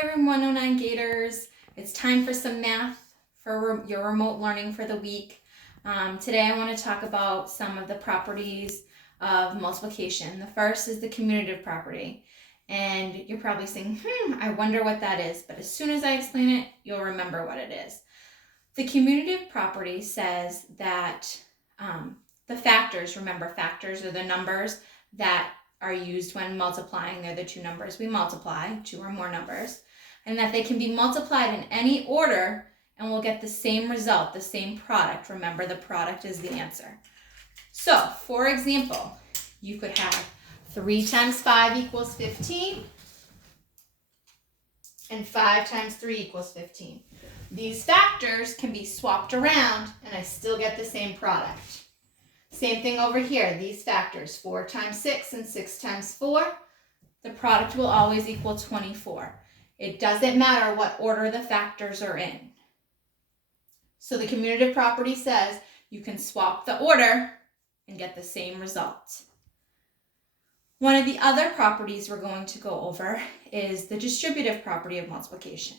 Hi Room 109 Gators. It's time for some math for your remote learning for the week. Today I want to talk about some of the properties of multiplication. The first is the commutative property. And you're probably saying, I wonder what that is. But as soon as I explain it, you'll remember what it is. The commutative property says that the factors, remember factors are the numbers that are used when multiplying. They're the two numbers we multiply, two or more numbers, and that they can be multiplied in any order and we'll get the same result, the same product. Remember, the product is the answer. So, for example, you could have 3 times 5 equals 15 and 5 times 3 equals 15. These factors can be swapped around and I still get the same product. Same thing over here, these factors, 4 times 6 and 6 times 4, the product will always equal 24. It doesn't matter what order the factors are in. So the commutative property says you can swap the order and get the same result. One of the other properties we're going to go over is the distributive property of multiplication.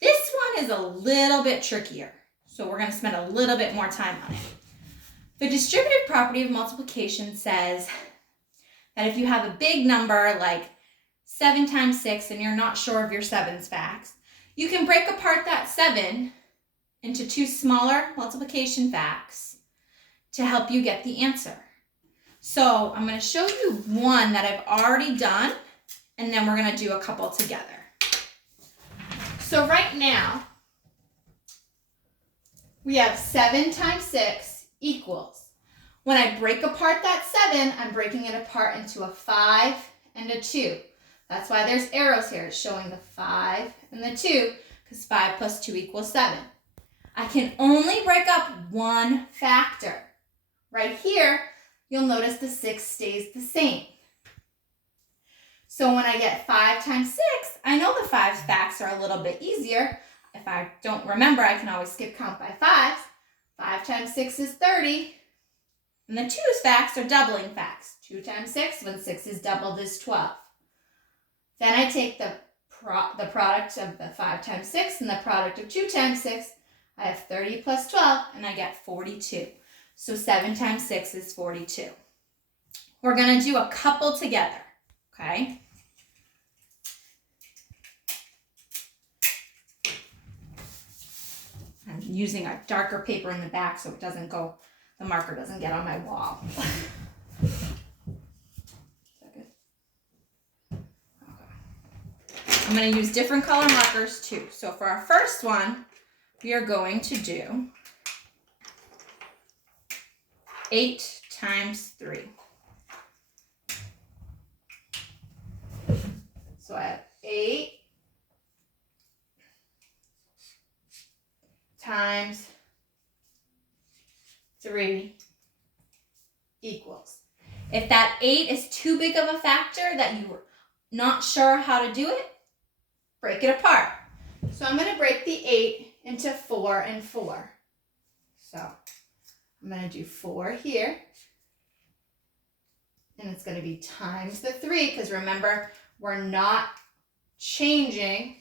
This one is a little bit trickier, so we're going to spend a little bit more time on it. The distributive property of multiplication says that if you have a big number like 7 times 6 and you're not sure of your 7's facts, you can break apart that 7 into 2 smaller multiplication facts to help you get the answer. So I'm going to show you one that I've already done, and then we're going to do a couple together. So right now, we have 7 times 6 equals. When I break apart that 7, I'm breaking it apart into a 5 and a 2. That's why there's arrows here. It's showing the 5 and the 2, because 5 plus 2 equals 7. I can only break up one factor. Right here, you'll notice the 6 stays the same. So when I get 5 times 6, I know the 5's facts are a little bit easier. If I don't remember, I can always skip count by 5s. 5 times 6 is 30. And the 2's facts are doubling facts. 2 times 6, when 6 is doubled, is 12. Then I take the product of the 5 times 6 and the product of 2 times 6. I have 30 plus 12, and I get 42. So 7 times 6 is 42. We're going to do a couple together, okay? I'm using a darker paper in the back so it doesn't go, the marker doesn't get on my wall. Okay. I'm going to use different color markers too. So for our first one, we are going to do 8 times 3. So I have 8 times 3 equals. If that 8 is too big of a factor that you're not sure how to do it, break it apart. So I'm going to break the 8 into 4 and 4. So I'm going to do 4 here. And it's going to be times the 3, because remember, we're not changing.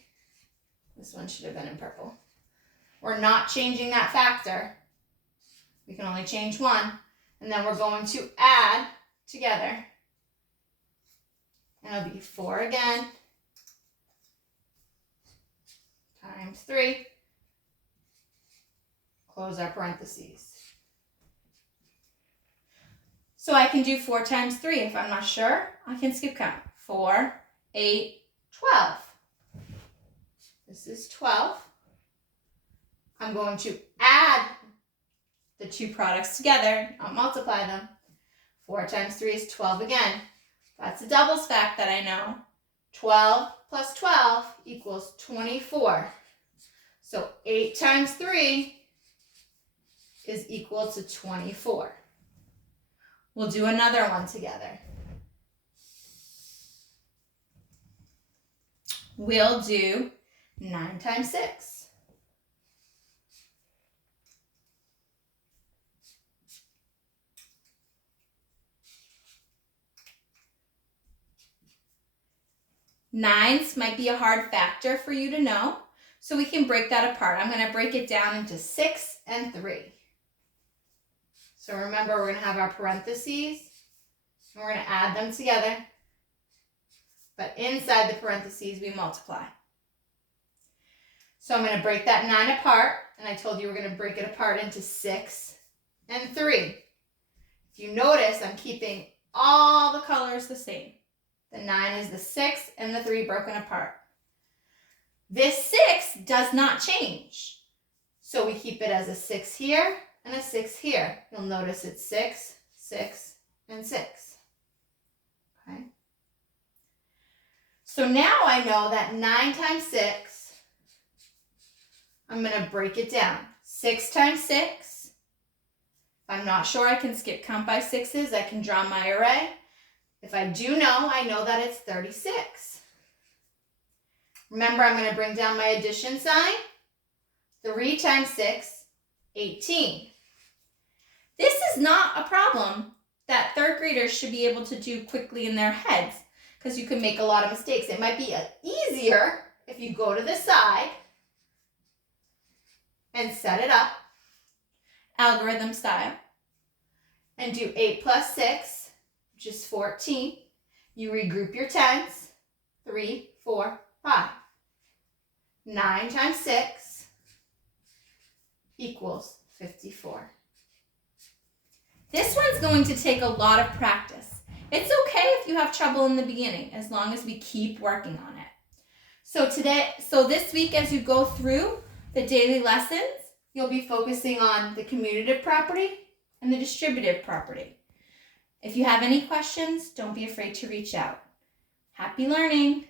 This one should have been in purple. We're not changing that factor. We can only change one. And then we're going to add together. And it'll be 4 again. Times 3. Close our parentheses. So I can do 4 times 3. If I'm not sure, I can skip count. 4, 8, 12. This is 12. I'm going to add the two products together, not multiply them. 4 times 3 is 12 again. That's a doubles fact that I know. 12 plus 12 equals 24. So 8 times 3 is equal to 24. We'll do another one together. We'll do 9 times 6. Nines might be a hard factor for you to know, so we can break that apart. I'm going to break it down into 6 and 3. So remember, we're going to have our parentheses, and we're going to add them together. But inside the parentheses, we multiply. So I'm going to break that 9 apart, and I told you we're going to break it apart into 6 and 3. If you notice, I'm keeping all the colors the same. The 9 is the 6 and the 3 broken apart. This 6 does not change. So we keep it as a 6 here and a 6 here. You'll notice it's 6, 6, and 6. Okay. So now I know that 9 times 6, I'm going to break it down. 6 times 6. If I'm not sure, I can skip count by 6s. I can draw my array. If I do know, I know that it's 36. Remember, I'm going to bring down my addition sign. 3 times 6, 18. This is not a problem that third graders should be able to do quickly in their heads, because you can make a lot of mistakes. It might be easier if you go to the side and set it up, algorithm style, and do 8 plus 6, which is 14. You regroup your tens, 3, 4, 5. 9 times 6 equals 54. This one's going to take a lot of practice. It's okay if you have trouble in the beginning, as long as we keep working on it. So this week, as you go through the daily lessons, you'll be focusing on the commutative property and the distributive property. If you have any questions, don't be afraid to reach out. Happy learning!